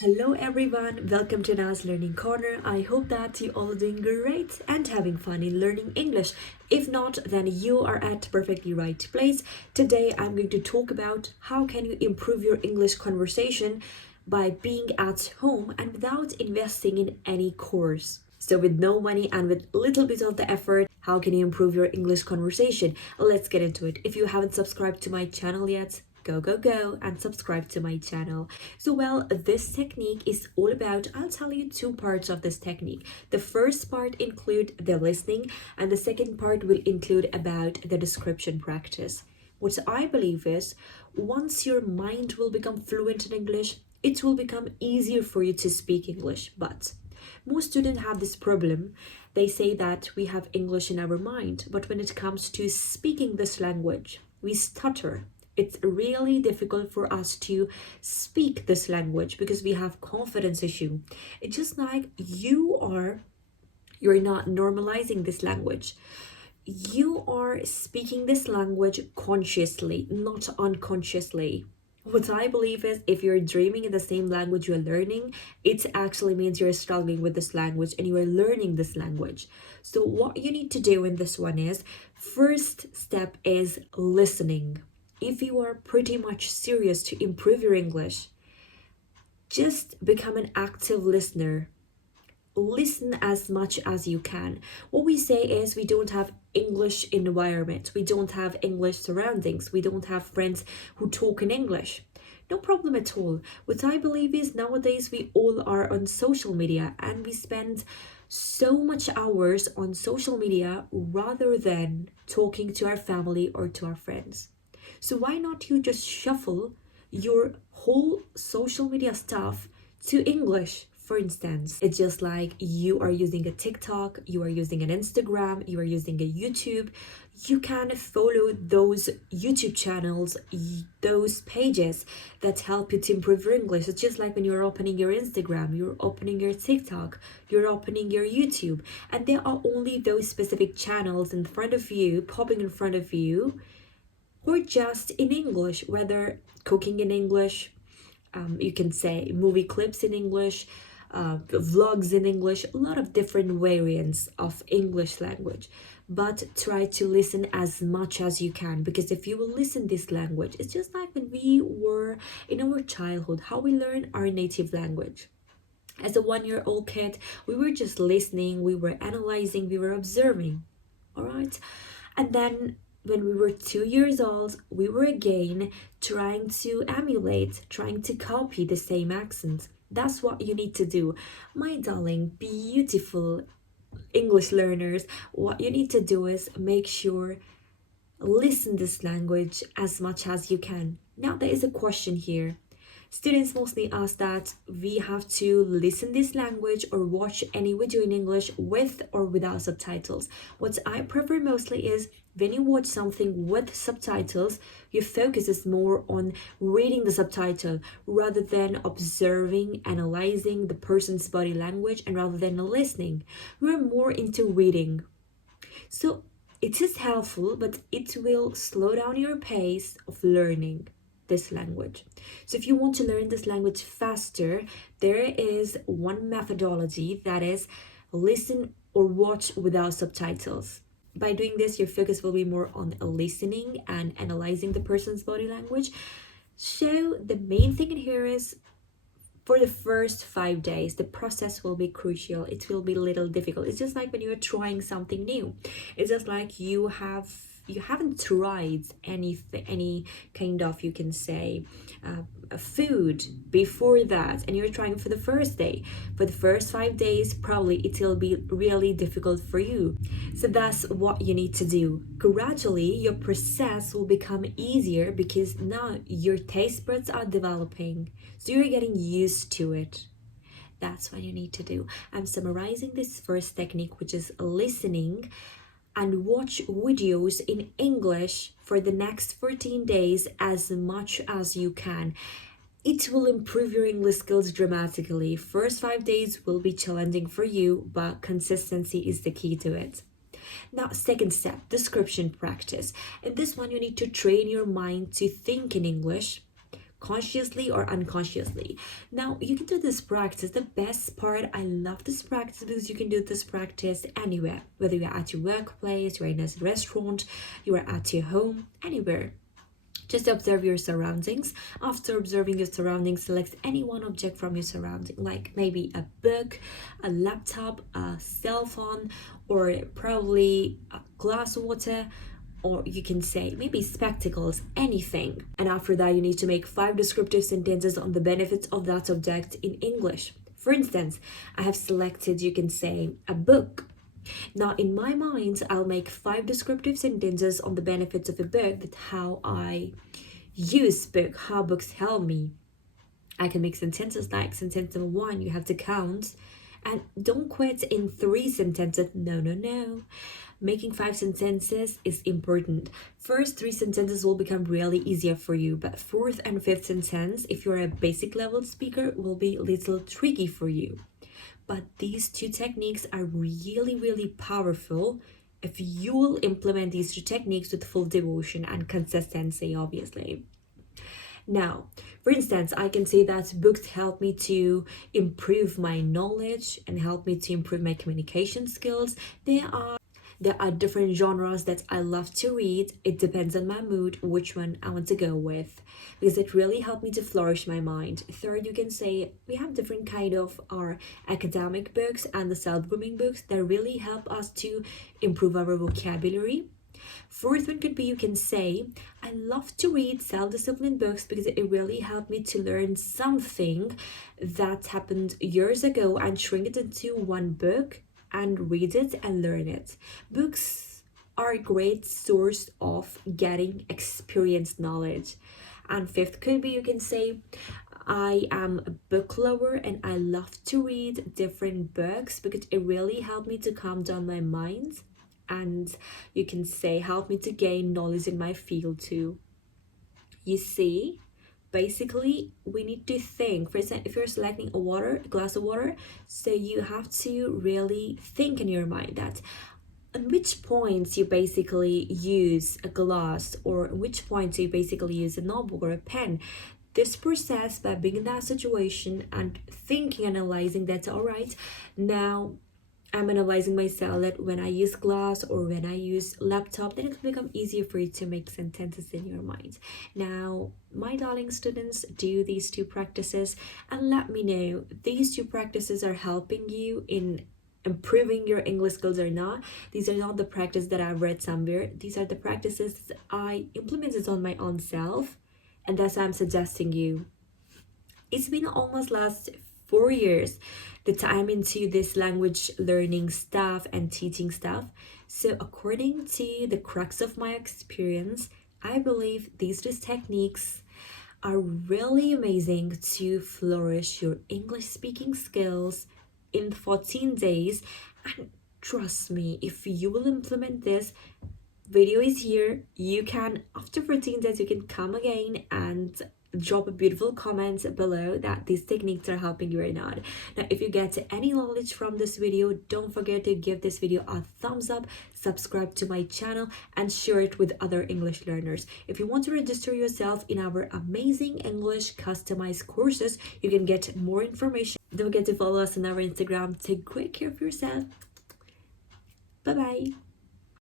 Hello everyone, welcome to Na's Learning Corner. I hope that you all are doing great and having fun in learning English. If not, then you are at perfectly right place. Today I'm going to talk about how can you improve your English conversation by being at home and without investing in any course. So with no money and with little bit of the effort, how can you improve your English conversation? Let's get into it. If you haven't subscribed to my channel yet, go and subscribe to my channel. This technique is all about, I'll tell you two parts of this technique. The first part include the listening and the second part will include about the description practice. What I believe is once your mind will become fluent in English, it will become easier for you to speak English. But most students have this problem. They say that we have English in our mind, but when it comes to speaking this language, we stutter. It's really difficult for us to speak this language because we have confidence issue. It's just like you're not normalizing this language. You are speaking this language consciously, not unconsciously. What I believe is if you're dreaming in the same language you're learning, it actually means you're struggling with this language and you are learning this language. So what you need to do in this one is, first step is listening. If you are pretty much serious to improve your English, just become an active listener. Listen as much as you can. What we say is we don't have English environment, we don't have English surroundings, we don't have friends who talk in English. No problem at all. What I believe is nowadays we all are on social media and we spend so much hours on social media rather than talking to our family or to our friends. So why not you just shuffle your whole social media stuff to English? For instance, it's just like you are using a TikTok, you are using an Instagram, you are using a YouTube. You can follow those YouTube channels, those pages that help you to improve your English. It's just like when you're opening your Instagram, you're opening your TikTok, you're opening your YouTube, and there are only those specific channels in front of you, popping in front of you, or just in English, whether cooking in English, you can say movie clips in English, vlogs in English, a lot of different variants of English language. But try to listen as much as you can, because if you will listen this language, it's just like when we were in our childhood, how we learn our native language. As a 1-year-old kid, we were just listening, we were analyzing, we were observing. All right. And then when we were 2 years old, we were again trying to emulate, trying to copy the same accent. That's what you need to do. My darling, beautiful English learners, what you need to do is make sure listen this language as much as you can. Now there is a question here. Students mostly ask that we have to listen this language or watch any video in English with or without subtitles. What I prefer mostly is when you watch something with subtitles, your focus is more on reading the subtitle rather than observing, analyzing the person's body language, and rather than listening. We're more into reading. So it is helpful, but it will slow down your pace of learning this language. So if you want to learn this language faster, there is one methodology, that is listen or watch without subtitles. By doing this, your focus will be more on listening and analyzing the person's body language. So the main thing in here is for the first 5 days, the process will be crucial. It will be a little difficult. It's just like when you're trying something new. It's just like you haven't tried any kind of, you can say, food before that, and you're trying for the first day. For the first 5 days, probably it will be really difficult for you. So that's what you need to do. Gradually your process will become easier because now your taste buds are developing, so you're getting used to it. That's what you need to do. I'm summarizing this first technique, which is listening, and watch videos in English for the next 14 days as much as you can. It will improve your English skills dramatically. First 5 days will be challenging for you, but consistency is the key to it. Now, second step, description practice. In this one, you need to train your mind to think in English consciously or unconsciously. Now, you can do this practice. The best part, I love this practice because you can do this practice anywhere, whether you're at your workplace, you're in a restaurant, you are at your home, anywhere. Just observe your surroundings. After observing your surroundings, select any one object from your surrounding, like maybe a book, a laptop, a cell phone, or probably a glass of water, or you can say maybe spectacles, anything. And after that, you need to make 5 descriptive sentences on the benefits of that object in English. For instance, I have selected, you can say, a book. Now, in my mind, I'll make 5 descriptive sentences on the benefits of a book, that how I use book, how books help me. I can make sentences like sentence number 1, you have to count. And don't quit in 3 sentences. No, no, no. Making 5 sentences is important. First 3 sentences will become really easier for you, but 4th and 5th sentence, if you're a basic level speaker, will be a little tricky for you. But these 2 techniques are really, really powerful if you will implement these 2 techniques with full devotion and consistency, obviously. Now, for instance, I can say that books help me to improve my knowledge and help me to improve my communication skills. There are different genres that I love to read. It depends on my mood which one I want to go with, because it really helped me to flourish my mind. Third, you can say we have different kind of our academic books and the self-grooming books that really help us to improve our vocabulary. Fourth one could be, you can say, I love to read self-discipline books because it really helped me to learn something that happened years ago and shrink it into one book and read it and learn it. Books are a great source of getting experienced knowledge. And fifth could be, you can say, I am a book lover and I love to read different books because it really helped me to calm down my mind, and you can say help me to gain knowledge in my field too. You see, basically we need to think. For example, if you're selecting a glass of water, so you have to really think in your mind that on which points you basically use a glass, or which points you basically use a notebook or a pen. This process, by being in that situation and thinking, analyzing that, all right, now I'm analyzing myself that when I use glass or when I use laptop, then it will become easier for you to make sentences in your mind. Now, my darling students, do these 2 practices and let me know these 2 practices are helping you in improving your English skills or not. These are not the practice that I've read somewhere. These are the practices I implemented on my own self, and that's why I'm suggesting you. It's been almost last 4 years that I'm into this language learning stuff and teaching stuff. So according to the crux of my experience, I believe these 2 techniques are really amazing to flourish your English speaking skills in 14 days. And trust me, if you will implement this, video is here. You can, after 14 days, you can come again and drop a beautiful comment below that these techniques are helping you or not. Now, if you get any knowledge from this video, don't forget to give this video a thumbs up, subscribe to my channel, and share it with other English learners. If you want to register yourself in our amazing English customized courses, you can get more information. Don't forget to follow us on our Instagram. Take great care of yourself. Bye bye.